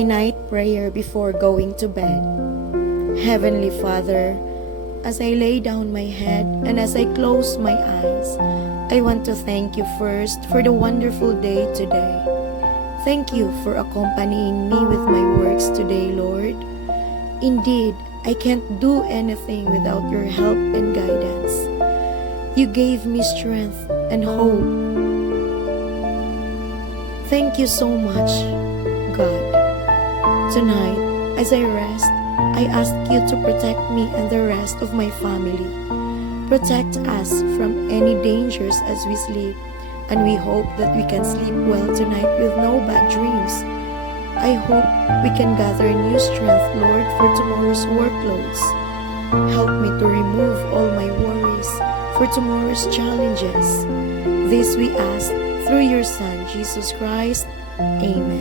my night prayer before going to bed. Heavenly Father, as I lay down my head and as I close my eyes, I want to thank you first for the wonderful day today. Thank you for accompanying me with my works today, Lord. Indeed, I can't do anything without your help and guidance. You gave me strength and hope. Thank you so much, God. Tonight, as I rest, I ask you to protect me and the rest of my family. Protect us from any dangers as we sleep, and we hope that we can sleep well tonight with no bad dreams. I hope we can gather new strength, Lord, for tomorrow's workloads. Help me to remove all my worries for tomorrow's challenges. This we ask through your Son, Jesus Christ. Amen.